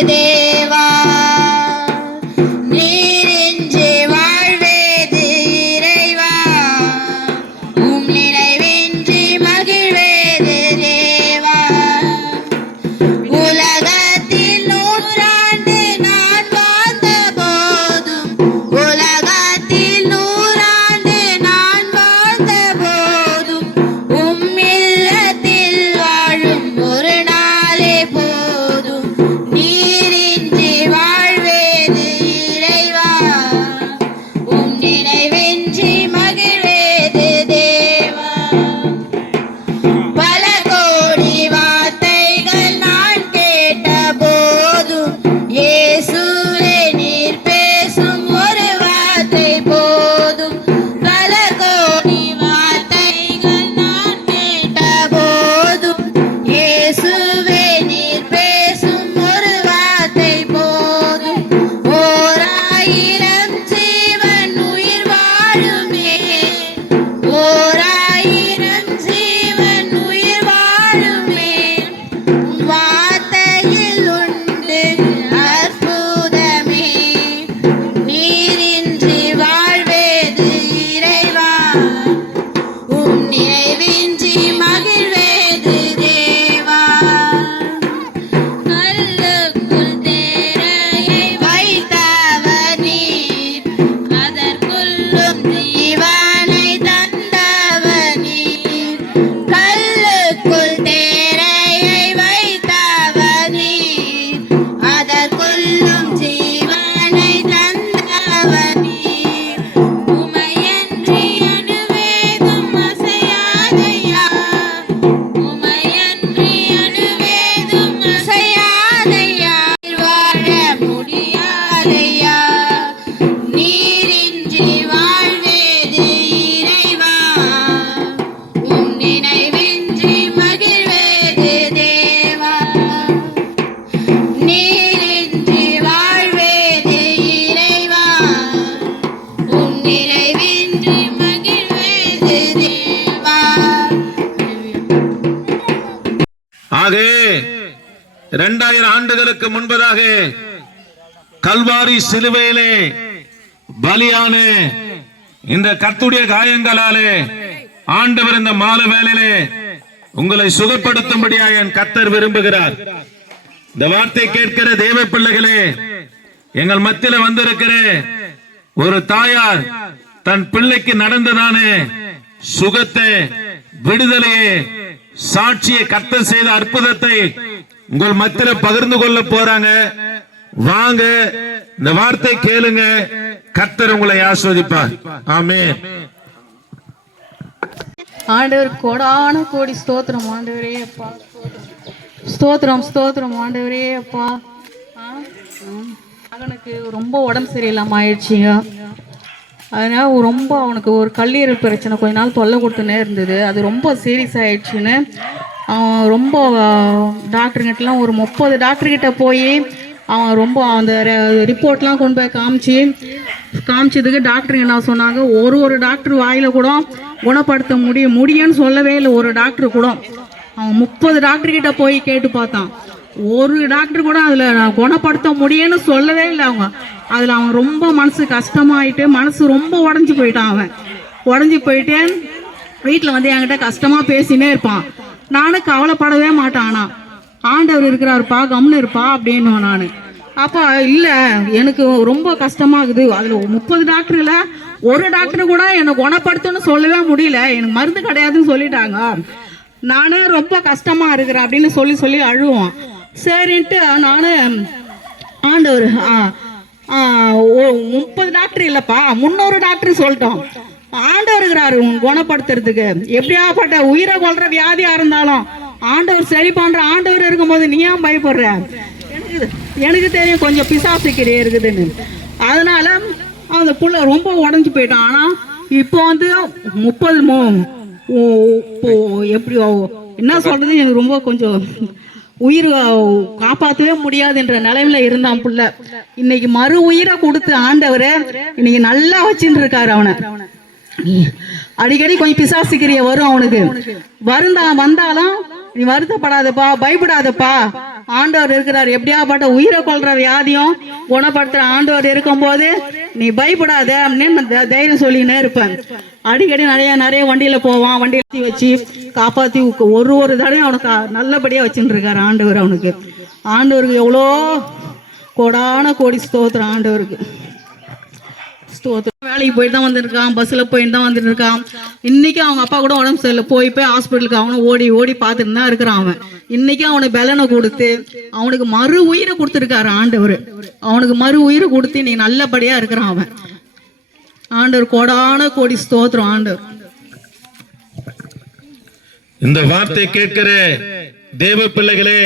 தேவா நீரின்றி ஆக இரண்டாயிரம் ஆண்டுகளுக்கு முன்பதாக கல்வாரி சிலுவையிலே பலியான இந்த கத்துடைய காயங்களாலே ஆண்டவர் இந்த மாலை வேலையிலே உங்களை சுகப்படுத்தும்படியா என் கத்தர் விரும்புகிறார். இந்த வார்த்தை கேட்கிற தேவ பிள்ளைகளே எங்கள் மத்தியில வந்திருக்கிற ஒரு தாயார் தன் பிள்ளைக்கு நடந்ததானே சுகத்தை விடுதலையே சாட்சியை கத்த செய்த அற்புதத்தை உங்கள் மத்தியில பகிர்ந்து கொள்ள போறாங்க. வாங்க இந்த வார்த்தை கேளுங்க. கத்தர் உங்களை ஆஸ்வதிப்பார். ஆமே ஆண்டவர் கோடான கோடி ஸ்தோத்திரம் ஆண்டவரே அப்பா. ஸ்தோத்திரம் ஸ்தோத்திரம் ஆண்டவரே அப்பா. மகனுக்கு ரொம்ப உடம்பு சரியில்லாம ஆயிடுச்சுங்க. அதனால் ரொம்ப அவனுக்கு ஒரு கல்லீரல் பிரச்சனை கொஞ்ச நாள் தொல்லை கொடுத்துனே இருந்தது. அது ரொம்ப சீரியஸ் ஆயிடுச்சுன்னு அவன் ரொம்ப டாக்டருங்கிட்டலாம் ஒரு முப்பது டாக்டர்கிட்ட போய் அவன் ரொம்ப அந்த ரிப்போர்ட்லாம் கொண்டு போய் காமிச்சு காமிச்சதுக்கு டாக்டர் என்ன சொன்னாங்க ஒரு ஒரு டாக்டர் வாயில் கூட குணப்படுத்த முடியும் முடியும்னு சொல்லவே இல்லை ஒரு டாக்டர் கூட. அவன் முப்பது டாக்டர்கிட்ட போய் கேட்டு பார்த்தான். ஒரு டாக்டர் கூட அதில் நான் குணப்படுத்த முடியும்னு சொல்லவே இல்லை அவங்க. அதில் அவன் ரொம்ப மனசு கஷ்டமாயிட்டு மனசு ரொம்ப உடஞ்சி போயிட்டான் அவன். உடஞ்சி போயிட்டு வீட்டில் வந்து என்கிட்ட கஷ்டமாக பேசினே இருப்பான். நானும் கவலைப்படவே மாட்டான் ஆனால் ஆண்டவர் இருக்கிறாருப்பா கம்னு இருப்பா அப்படின்னு நான். அப்போ இல்லை எனக்கு ரொம்ப கஷ்டமாகுது. அதில் முப்பது டாக்டர்ல ஒரு டாக்டர் கூட என்னை குணப்படுத்தணும்னு சொல்லவே முடியல. எனக்கு மருந்து கிடையாதுன்னு சொல்லிட்டாங்க. நானே ரொம்ப கஷ்டமாக இருக்கிறேன் அப்படின்னு சொல்லி சொல்லி அழுவான் சரின்ட்டு நானும் ஆண்டவர் ஆ, ஆ, ஓ- முப்பது டாக்டர் இல்லைப்பா முன்னூறு டாக்டர் சொல்லிட்டோம். ஆண்டவர் இருக்கிறாரு குணப்படுத்துறதுக்கு. எப்படியாப்பட்ட உயிரை கொள்ற வியாதியா இருந்தாலும் ஆண்டவர் சரி பண்ற ஆண்டவர் இருக்கும்போது நீ ஏன் பயப்படுற? எனக்கு எனக்கு தெரியும் கொஞ்சம் பிசாசிக்கிறே இருக்குதுன்னு. அதனால அந்த புள்ள ரொம்ப உடஞ்சு போயிட்டான். ஆனா இப்போ வந்து முப்பது மோ ஓ, எப்படி ஓ- என்ன சொல்றது எனக்கு ரொம்ப கொஞ்சம் உயிர் காப்பாற்றவே முடியாதுன்ற நிலைமையில இருந்தான் புள்ள. இன்னைக்கு மறு உயிரை கொடுத்து ஆண்டவர் இன்னைக்கு நல்லா வச்சுட்டு இருக்காரு அவனை. அடிக்கடி கொஞ்சம் பிசாசுக்கிரிய வரும் அவனுக்கு. வருந்தா வந்தாலும் நீ வருத்தப்படாதப்பா பயப்படாதப்பா. ஆண்டவர் இருக்கிறார். எப்படியாப்பட்ட உயிரை கொள்ற வியாதியும் குணப்படுத்துற ஆண்டவர் இருக்கும்போது நீ பயப்படாத அப்படின்னு தைரியம் சொல்லினே இருப்பேன். அடிக்கடி நிறைய நிறைய வண்டியில போவான். வண்டியில வச்சு காப்பாத்தி ஒரு ஒரு தடையும் அவனுக்கு நல்லபடியா வச்சுட்டு இருக்காரு ஆண்டவர் அவனுக்கு. ஆண்டவருக்கு எவ்வளோ கோடான கோடி ஸ்தோத்திரம் ஆண்டவருக்கு. வேலைக்கு போயிட்டு தான் வந்துருக்கான் பஸ்ஸில் போயிட்டு தான் வந்துட்டு இருக்கான் இன்னைக்கு அவங்க அப்பா கூட உடம்பு சரியில்லை. போய் போய் ஹாஸ்பிட்டலுக்கு அவனும் ஓடி ஓடி பார்த்துட்டு தான் இருக்கிறான் அவன். இன்னைக்கு அவனுக்கு பலனை கொடுத்து அவனுக்கு மறு உயிரை கொடுத்துருக்காரு ஆண்டவர். அவனுக்கு மறு உயிரை கொடுத்து நீ நல்லபடியா இருக்கிறான் அவன். ஆண்டவர் கோடான கோடி ஸ்தோத்திரம் ஆண்டவர். இந்த வார்த்தை கேட்கிற தேவ பிள்ளைகளே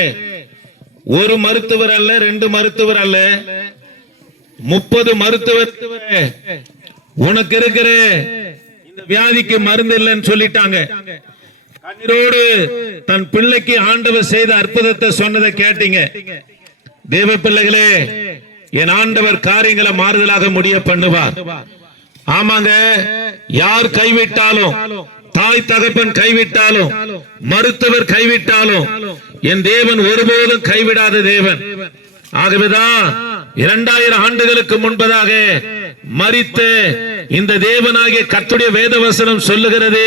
ஒரு மருத்துவர் அல்ல ரெண்டு மருத்துவர் அல்ல. முப்பது மருத்துவ உனக்கு இருக்கிற இந்த வியாதிக்கு மருந்து இல்லைன்னு சொல்லிட்டாங்க. கண்ணீரோடு தன் பிள்ளைக்கு ஆண்டவர் செய்த அற்புதத்தை சொன்னதை கேட்டீங்க. தேவ பிள்ளைகளே என் ஆண்டவர் காரியங்களை மாறுதலாக முடிய பண்ணுவார். ஆமாங்க யார் கைவிட்டாலும் தாய் தகப்பன் கைவிட்டாலும் மருத்துவர் கைவிட்டாலும் என் தேவன் ஒருபோதும் கைவிடாத தேவன். ஆகவேதான் இரண்டாயிரம் ஆண்டுகளுக்கு முன்பதாக மறித்து இந்த தேவனாகிய கத்துடைய வேதவசனம் சொல்லுகிறது.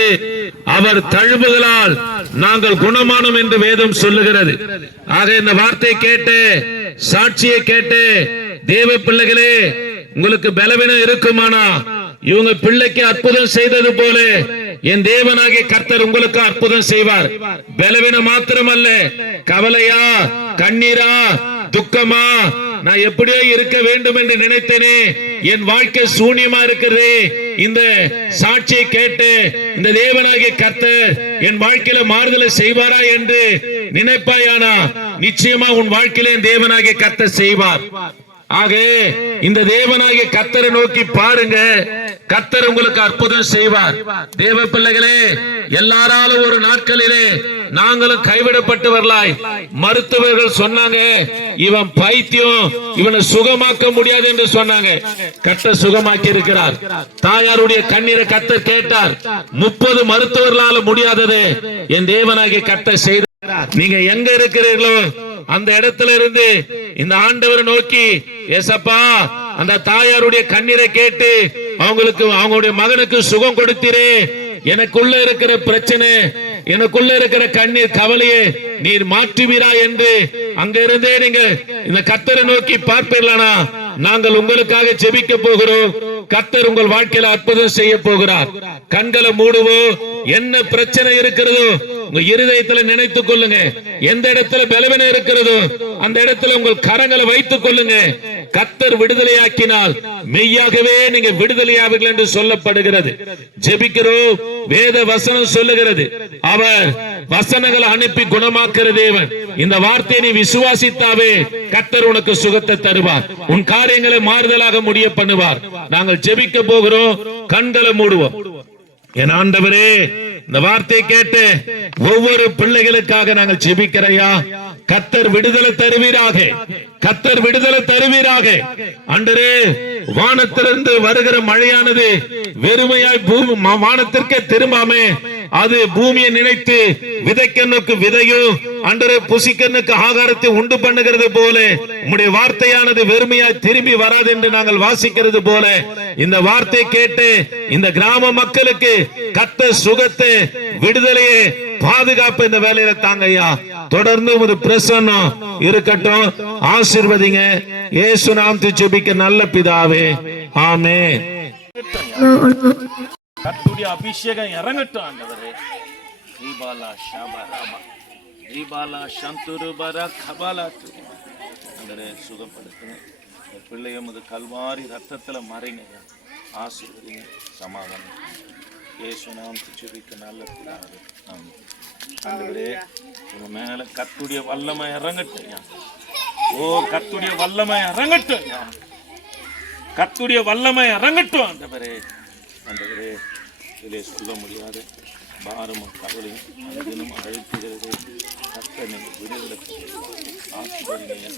அவர் தழும்புகளால் நாங்கள் குணமானோம் என்று வேதம் சொல்லுகிறது. ஆக இந்த வார்த்தை கேட்டு சாட்சியை கேட்டு தேவ பிள்ளைகளே உங்களுக்கு பலவீனம் இருக்குமானா? இவங்க பிள்ளைக்கு அற்புதம் செய்தது போல என் தேவனாகிய கர்த்தர் உங்களுக்கு அற்புதம் செய்வார். பலவீனம் மாத்திரமல்ல. கவலையா? கண்ணீரா? துக்கமா? நான் எப்படியோ இருக்க வேண்டும் என்று நினைத்தேனே. என் வாழ்க்கை சூன்யமா இருக்கிறது. இந்த சாட்சியை கேட்டு இந்த தேவனாகிய கர்த்தர் என் வாழ்க்கையில மாறுதலை செய்வாரா என்று நினைப்பாயானா? நிச்சயமா உன் வாழ்க்கையில என் தேவனாகிய கர்த்தர் செய்வார். ஆக இந்த தேவனாகிய கத்தரை நோக்கி பாருங்க. கத்தர் உங்களுக்கு அற்புதம் செய்வார். தேவ பிள்ளைகளே எல்லாராலும் ஒரு நாட்களிலே நாங்களும் கைவிடப்பட்டவர்களாய். மருத்துவர்கள் சொன்னாங்க இவன் பைத்தியம் இவனை சுகமாக்க முடியாது என்று சொன்னாங்க. கத்த சுகமாக்கி இருக்கிறார் தாயாருடைய கண்ணீரை கத்த கேட்டார் முப்பது மருத்துவர்களால முடியாதது. என் தேவனாகிய கத்த செய்தார் நீங்க எங்க இருக்கிறீர்களோ அந்த இடத்துல இருந்து இந்த ஆண்டவரை நோக்கி ஏசப்பா அந்த தாயாருடைய கண்ணீரை கேட்டு அவங்களுக்கு அவங்களுடைய மகனுக்கு சுகம் கொடுத்திரு. எனக்குள்ள இருக்கிற பிரச்சனை எனக்குள்ள இருக்கிற கண்ணீர் கவலையே நீர் மாற்றுவீரா என்று அங்க இருந்தே நீங்க இந்த கத்தரை நோக்கி பார்ப்பீர்களானா? நாங்கள் உங்களுக்காக ஜெபிக்க போகிறோம். கத்தர் உங்கள் வாழ்க்கையில அற்புதம் செய்ய போகிறார். கண்களை மூடுவோம் என்ன பிரச்சனை இருக்கிறதோ உங்க இருதயத்துல நினைத்துக் கொள்ளுங்க. எந்த இடத்துல பலவீனம் இருக்கிறதோ அந்த இடத்துல உங்கள் கரங்களை வைத்துக் கொள்ளுங்க. கத்தர் விடுதலையாக்கினால் மெய்யாகவே நீங்க விடுதலையாவீர்கள் என்று சொல்லப்படுகிறது. ஜெபிக்கிறோம். வேத வசனம் சொல்லுகிறது. அவர் வசனங்களை அனுப்பி குணமாக்குற தேவன். இந்த வார்த்தையை நீ விசுவாசித்தாவே கத்தர் உனக்கு சுகத்தை தருவார். உன் காரியங்களை மாறுதலாக முடிய பண்ணுவார். நாங்கள் ஜெபிக்க போகிறோம். கண்களை மூடுவோம். என் ஆண்டவரே இந்த வார்த்தையை கேட்டு ஒவ்வொரு பிள்ளைகளுக்காக நாங்கள் ஜெபிக்கிறையா கத்தர் விடுதலை தருவீராக. கத்தர் விடுதலை தருவீராக. ஆண்டரே வானத்திலிருந்து வருகிற மழையானது வெறுமையாய் பூமி வானத்திற்கே திரும்பாமே. அது பூமியை நினைத்து விதைக்கண்ணுக்கு விதையும் அன்றரே புசிக்கண்ணுக்கு ஆகாரத்தை உண்டு பண்ணுகிறது போல உம்முடைய வார்த்தையானது வெறுமையாய் திரும்பி வராது என்று நாங்கள் வாசிக்கிறது போல இந்த வார்த்தை கேட்டு இந்த கிராம மக்களுக்கு கத்த சுகத்தை விடுதலையே பாதுகாப்பு இந்த வேலையில தாங்க ஐயா தொடர்ந்து உமது பிரசன்னம் இருக்கட்டும். ஆசிர்வதிங்க. இயேசு நாம் ஜெபிக்க நல்ல பிதாவே. ஆமே கர்த்தருடைய அபிஷேகம் இறங்கட்டும் ஆண்டவரே தீபாலா ஷாபாராமா தீபாலா சந்துரு பர கபாலா துரு. ஆண்டவரே சுகப்படுத்துங்க. இந்த பிள்ளைய முது கல்வாரி ரத்தத்துல மறைங்க ஆசிர்வதிங்க. சமாதானம். இயேசு நாம் நல்ல பிதாவே. ஆமென். ஆண்டவரே உங்க மேல கத்துடைய வல்லமை இறங்கட்டும் ஐயா. ஓ கத்துடைய வல்லமை இறங்கட்டும் ஐயா. கத்துடைய வல்லமை இறங்கட்டும் ஆண்டவரே. ஆண்டவரே இதிலே சொல்ல முடியாது. பாரமும் கவலையும் அனுதினம் அழைத்துகிறது கத்தனை விடுதலை ஆசிரியர்